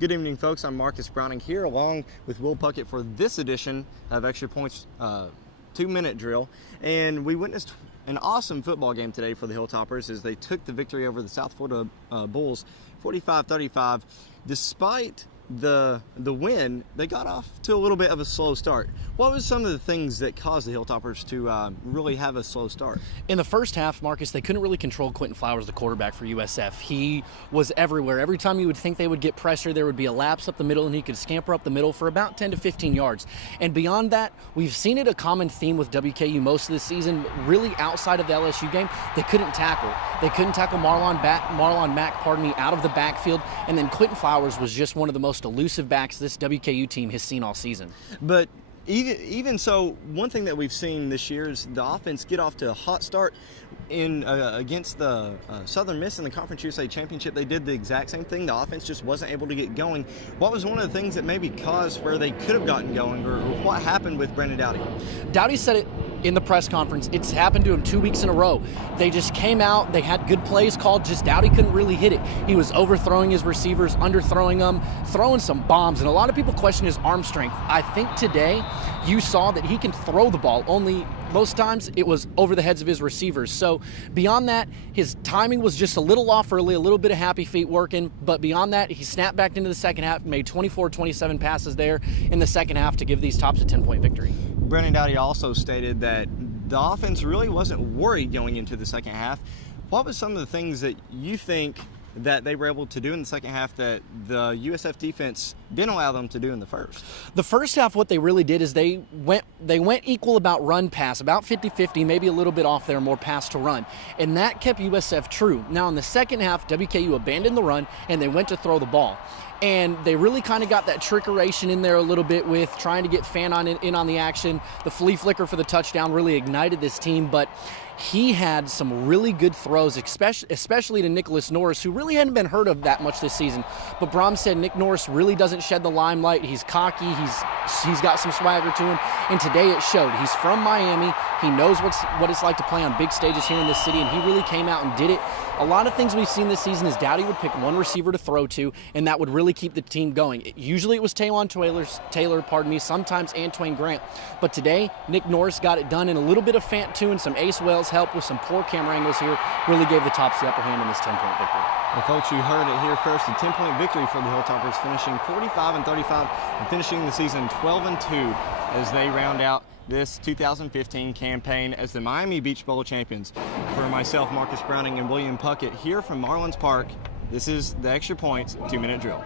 Good evening, folks. I'm Marcus Browning here along with Will Puckett for this edition of Extra Points 2-minute drill. And we witnessed an awesome football game today for the Hilltoppers as they took the victory over the South Florida Bulls 45-35. Despite the win, they got off to a little bit of a slow start. What was some of the things that caused the Hilltoppers to really have a slow start? In the first half, Marcus, they couldn't really control Quentin Flowers, the quarterback for USF. He was everywhere. Every time you would think they would get pressure, there would be a lapse up the middle, and he could scamper up the middle for about 10 to 15 yards. And beyond that, we've seen it a common theme with WKU most of the season. Really, outside of the LSU game, they couldn't tackle. They couldn't tackle Marlon Mack, out of the backfield. And then Quentin Flowers was just one of the most elusive backs this WKU team has seen all season. But even so, one thing that we've seen this year is the offense get off to a hot start against the Southern Miss in the Conference USA Championship. They did the exact same thing. The offense just wasn't able to get going. What was one of the things that maybe caused where they could have gotten going, or what happened with Brandon Dowdy? Dowdy said it in the press conference. It's happened to him 2 weeks in a row. They just came out, they had good plays called, just Dowdy couldn't really hit it. He was overthrowing his receivers, underthrowing them, throwing some bombs, and a lot of people question his arm strength. I think today you saw that he can throw the ball, only most times it was over the heads of his receivers. So beyond that, his timing was just a little off early, a little bit of happy feet working, but beyond that, he snapped back into the second half, made 24-27 passes there in the second half to give these Tops a 10-point victory. Brandon Dowdy also stated that the offense really wasn't worried going into the second half. What was some of the things that you think that they were able to do in the second half that the USF defense didn't allow them to do in the first? The first half, what they really did is they went equal about run pass, about 50-50, maybe a little bit off there, more pass to run. And that kept USF true. Now in the second half, WKU abandoned the run and they went to throw the ball. And they really kind of got that trickeration in there a little bit with trying to get Fan in on the action. The flea flicker for the touchdown really ignited this team, but he had some really good throws, especially to Nicholas Norris, who really hadn't been heard of that much this season. But Brom said Nick Norris really doesn't shed the limelight. He's cocky. He's got some swagger to him. And today it showed. He's from Miami. He knows what it's like to play on big stages here in this city, and he really came out and did it. A lot of things we've seen this season is Dowdy would pick one receiver to throw to, and that would really keep the team going. Usually it was Taylor, sometimes Antwain Grant. But today, Nick Norris got it done, and a little bit of Fant too, and some Ace Wells help with some poor camera angles here really gave the Tops the upper hand in this 10-point victory. Well, folks, you heard it here first. A 10-point victory for the Hilltoppers, finishing 45-35 and finishing the season 12-2 as they round out this 2015 campaign as the Miami Beach Bowl champions. For myself, Marcus Browning, and William Puckett here from Marlins Park, this is the Extra Points 2-minute drill.